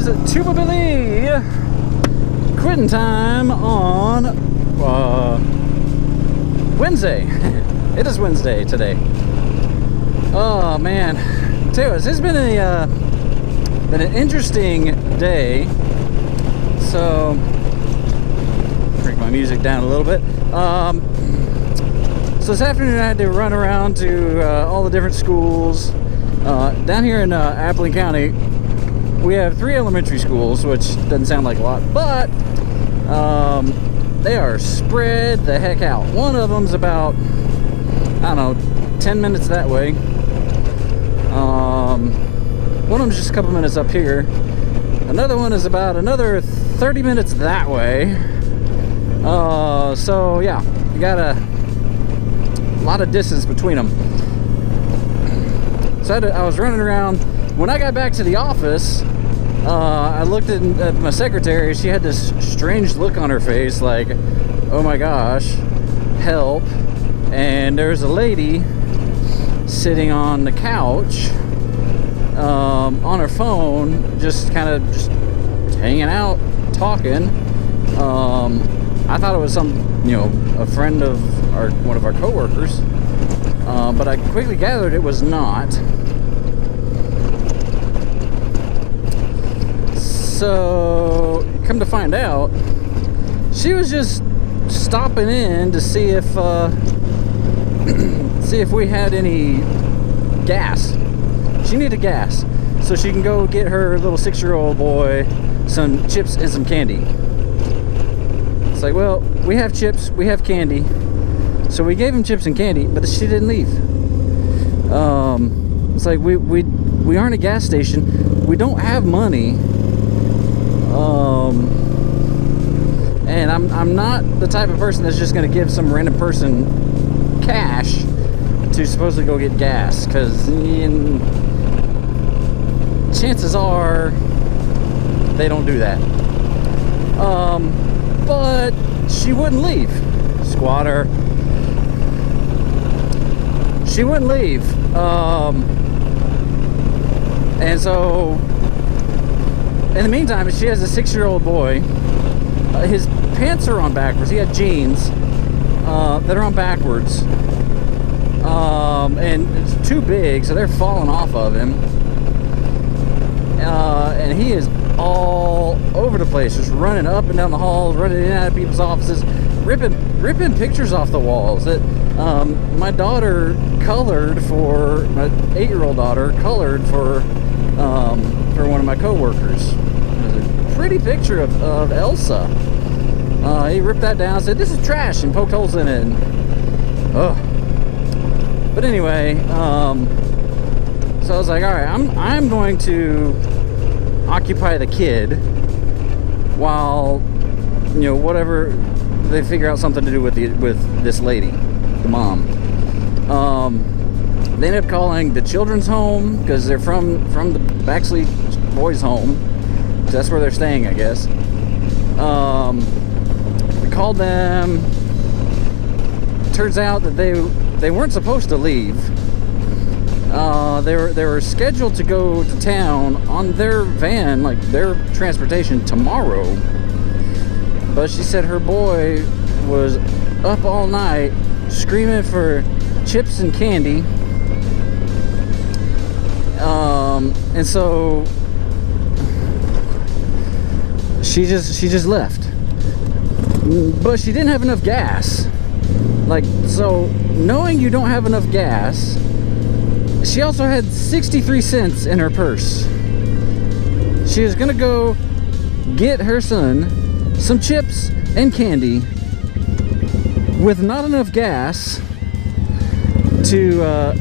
is Tuba Billy quitting time on Wednesday. It is Wednesday today. Oh man, tell you what, it's been an interesting day. So break my music down a little bit. So this afternoon I had to run around to all the different schools down here in Appling County. We have 3 elementary schools, which doesn't sound like a lot, but they are spread the heck out. One of them's about, I don't know, 10 minutes that way. One of them's just a couple minutes up here. Another one is about another 30 minutes that way. So yeah, you got a lot of distance between them. So I was running around. When I got back to the office, I looked at my secretary. She had this strange look on her face, like, oh my gosh, help. And there's a lady sitting on the couch on her phone, just kind of just hanging out, talking. I thought it was a friend of one of our coworkers, but I quickly gathered it was not. So, come to find out, she was just stopping in to see if we had any gas. She needed gas, so she can go get her little 6-year-old boy some chips and some candy. It's like, well, we have chips, we have candy, so we gave him chips and candy, but she didn't leave. It's like we aren't a gas station. We don't have money. And I'm not the type of person that's just going to give some random person cash to supposedly go get gas, because chances are they don't do that. But she wouldn't leave. Squatter. She wouldn't leave. And so in the meantime, she has a 6-year-old boy. His pants are on backwards. He had jeans that are on backwards. And it's too big, so they're falling off of him. And he is all over the place, just running up and down the halls, running in and out of people's offices, ripping pictures off the walls. That my daughter colored for, my 8-year-old daughter colored for one of my coworkers. A pretty picture of Elsa. He ripped that down, said this is trash, and poked holes in it. Ugh. But anyway, so I was like, all right, I'm going to occupy the kid while whatever they figure out something to do with this lady, the mom. They ended up calling the children's home, because they're from the Baxley boys' home. That's where they're staying, I guess. We called them. Turns out that they weren't supposed to leave. They were scheduled to go to town on their van, like their transportation, tomorrow. But she said her boy was up all night screaming for chips and candy. And so she just left. But she didn't have enough gas. Like, so knowing you don't have enough gas, she also had 63 cents in her purse. She was gonna go get her son some chips and candy with not enough gas to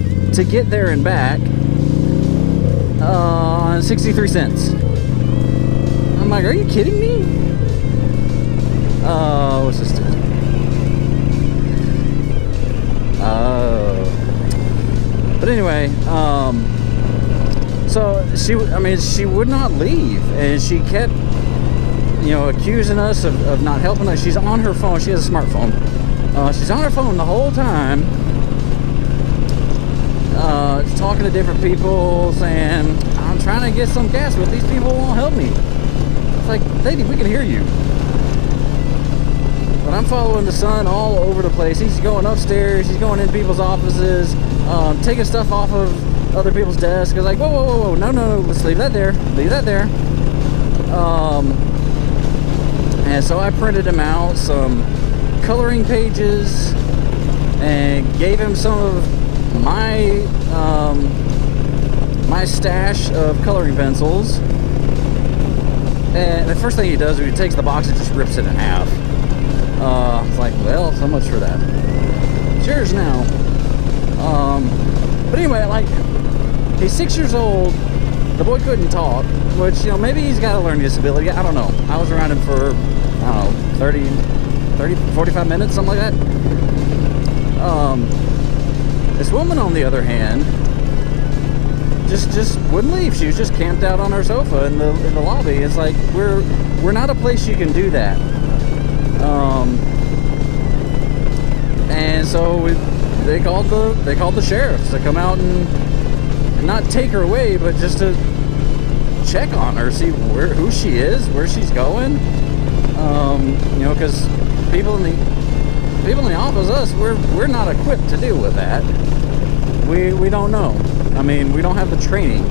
get there and back on 63 cents. I'm like, are you kidding me? What's this doing? But anyway, so she would not leave, and she kept, accusing us of not helping us. She's on her phone. She has a smartphone. She's on her phone the whole time, talking to different people, saying, I'm trying to get some gas, but these people won't help me. It's like, lady, we can hear you. But I'm following the son all over the place. He's going upstairs, he's going in people's offices, taking stuff off of other people's desks. It's like, whoa, whoa, whoa, whoa, no, let's leave that there. Leave that there. And so I printed him out some coloring pages and gave him some of my my stash of coloring pencils. And the first thing he does is he takes the box and just rips it in half. It's like, well, so much for that. Cheers now. But anyway, like, he's 6 years old. The boy couldn't talk, which, you know, maybe he's got a learning disability. I don't know. I was around him for, I don't know, 45 minutes, something like that. This woman, on the other hand, just wouldn't leave. She was just camped out on her sofa in the lobby. It's like, we're not a place you can do that. And so they called the sheriffs to come out and not take her away, but just to check on her, see who she is, where she's going. You know, because people in the office, us, we're not equipped to deal with that. We don't know. I mean, we don't have the training.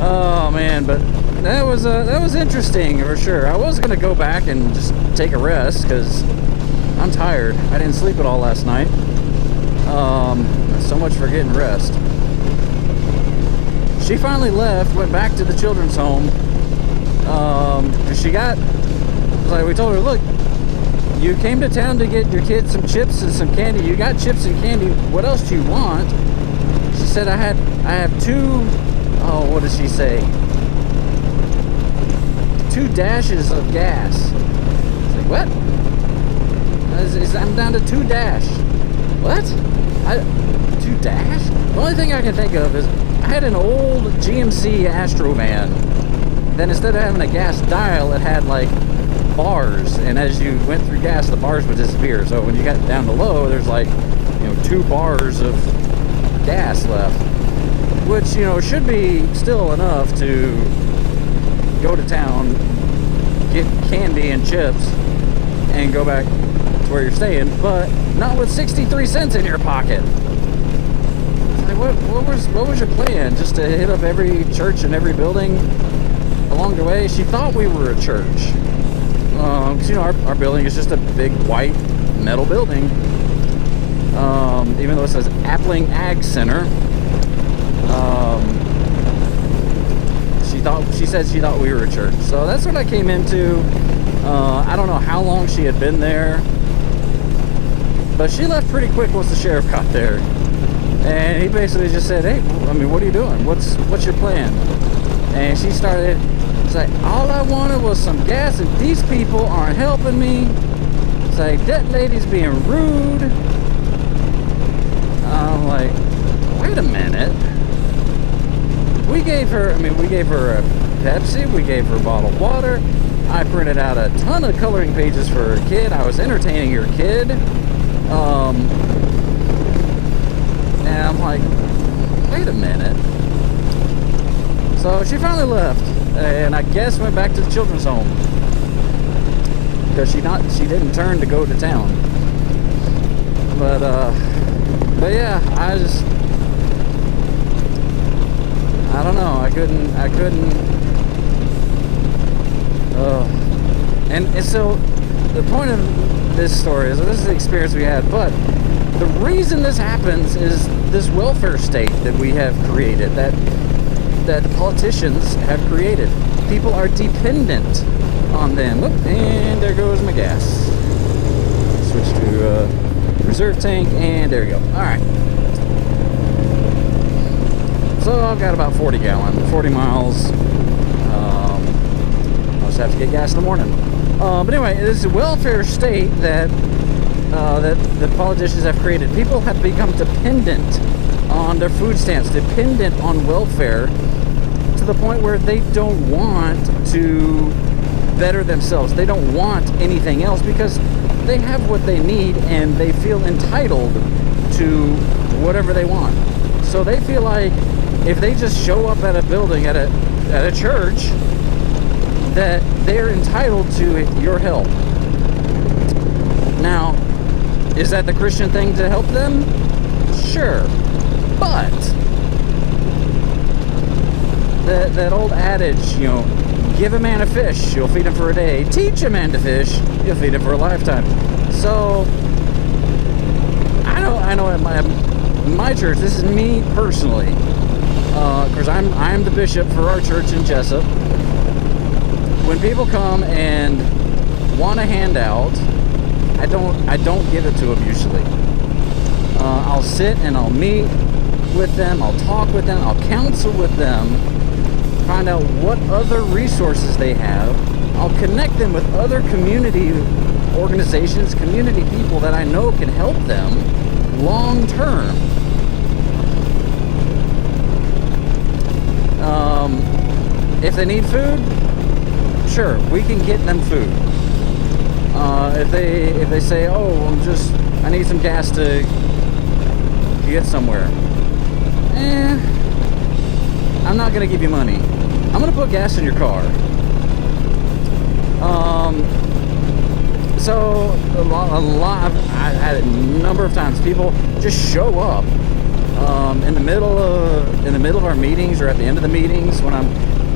Oh man, but that was interesting for sure. I was gonna go back and just take a rest because I'm tired. I didn't sleep at all last night. So much for getting rest. She finally left, went back to the children's home. She got, like, we told her, look, you came to town to get your kids some chips and some candy. You got chips and candy. What else do you want? She said, I have two, oh, what did she say? 2 dashes of gas. I was like, what? I'm down to 2 dash. What? 2 dash? The only thing I can think of is I had an old GMC Astrovan. Then instead of having a gas dial, it had like bars, and as you went through gas, the bars would disappear. So when you got down to low, there's like, you know, 2 bars of gas left, which, you know, should be still enough to go to town, get candy and chips, and go back to where you're staying, but not with 63 cents in your pocket. Like, what was your plan? Just to hit up every church and every building along the way? She thought we were a church. Because, you know, our building is just a big white metal building. Even though it says Appling Ag Center. She said she thought we were a church. So that's what I came into. I don't know how long she had been there, but she left pretty quick once the sheriff got there. And he basically just said, hey, I mean, what are you doing? What's your plan? And she started, it's like, all I wanted was some gas, and these people aren't helping me. It's like, that lady's being rude. I'm like, wait a minute. We gave her a Pepsi, we gave her bottled water. I printed out a ton of coloring pages for her kid. I was entertaining her kid. And I'm like, wait a minute. So she finally left, and I guess went back to the children's home because she didn't turn to go to town. But yeah, I don't know. I couldn't. And so the point of this story is, this is the experience we had, but the reason this happens is this welfare state that we have created, that the politicians have created. People are dependent on them. Oop, and there goes my gas. Switch to reserve tank, and there we go. All right. So I've got about 40 miles. I'll just have to get gas in the morning. But anyway, this is a welfare state that the politicians have created. People have become dependent on their food stamps, dependent on welfare, to the point where they don't want to better themselves. They don't want anything else because they have what they need and they feel entitled to whatever they want. So they feel like if they just show up at a building, at a church, that they're entitled to your help. Now, is that the Christian thing to help them? Sure. But that old adage, you know, give a man a fish, you'll feed him for a day. Teach a man to fish, you'll feed him for a lifetime. So, I know at my church, this is me personally, because I'm the bishop for our church in Jessup. When people come and want a handout, I don't give it to them usually. I'll sit and I'll meet with them, I'll talk with them, I'll counsel with them, find out what other resources they have. I'll connect them with other community organizations, community people that I know can help them long term. If they need food, sure, we can get them food. If they say, oh, I need some gas to get somewhere. I'm not gonna give you money. I'm gonna put gas in your car. So a lot. I've had it a number of times. People just show up in the middle of our meetings or at the end of the meetings. When I'm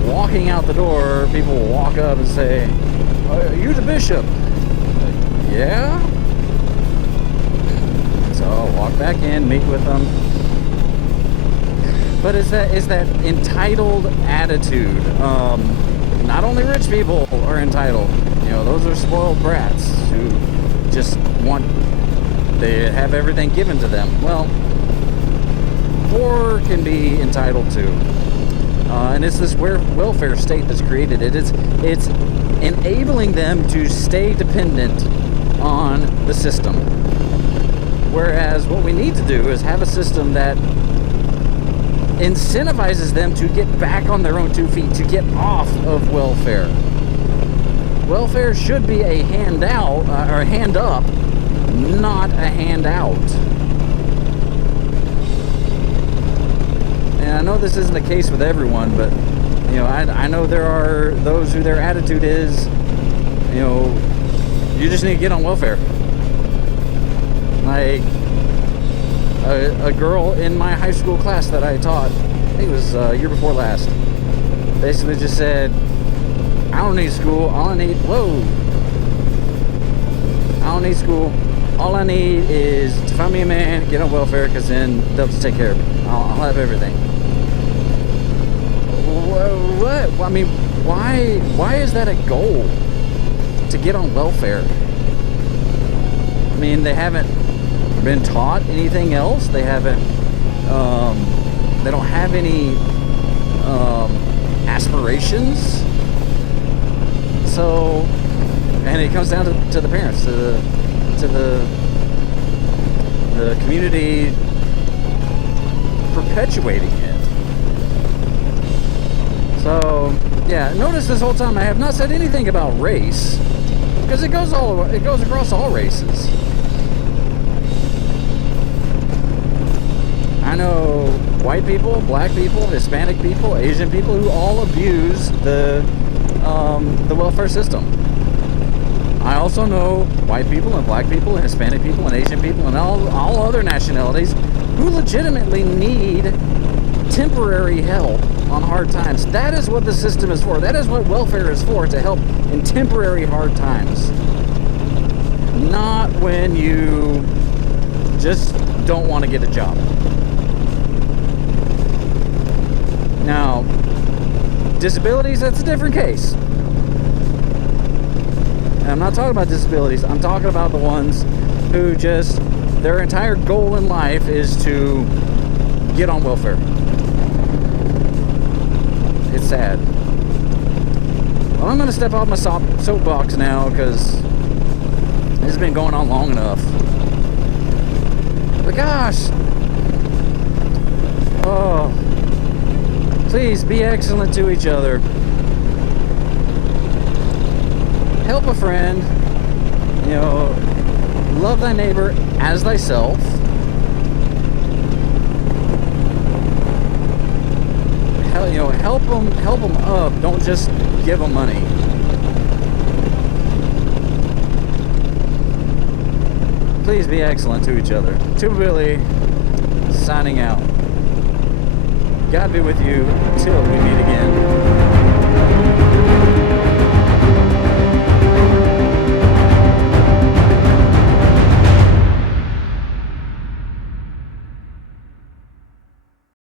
walking out the door, people will walk up and say, "Are you the bishop?" Yeah. So I'll walk back in, meet with them. But it's that entitled attitude. Not only rich people are entitled. You know, those are spoiled brats who just they have everything given to them. Well, poor can be entitled too. And it's this welfare state that's created it. It's enabling them to stay dependent on the system. Whereas what we need to do is have a system that incentivizes them to get back on their own 2 feet, to get off of welfare. Welfare should be a handout or a hand up, not a handout. And I know this isn't the case with everyone, but you know, I know there are those who their attitude is, you know, you just need to get on welfare. Like a girl in my high school class that I taught, I think it was year before last, basically just said, I don't need school, I don't need school, all I need is to find me a man, get on welfare, because then they'll just take care of me. I'll have everything. What? I mean, why is that a goal, to get on welfare? I mean, they haven't been taught anything else. They haven't, they don't have any aspirations. So, and it comes down to the parents, to the community perpetuating it. So, yeah, notice this whole time I have not said anything about race, because it goes across all races. I know white people, black people, Hispanic people, Asian people who all abuse the welfare system. I also know white people and black people and Hispanic people and Asian people and all other nationalities who legitimately need temporary help on hard times. That is what the system is for. That is what welfare is for, to help in temporary hard times. Not when you just don't want to get a job. Now, disabilities, that's a different case. And I'm not talking about disabilities. I'm talking about the ones who just, their entire goal in life is to get on welfare. It's sad. Well, I'm going to step off my soapbox now, because this has been going on long enough. But gosh. Oh. Please be excellent to each other. Help a friend. You know, love thy neighbor as thyself. help them up. Don't just give them money. Please be excellent to each other. Tuba Billy, signing out. God be with you till we meet again.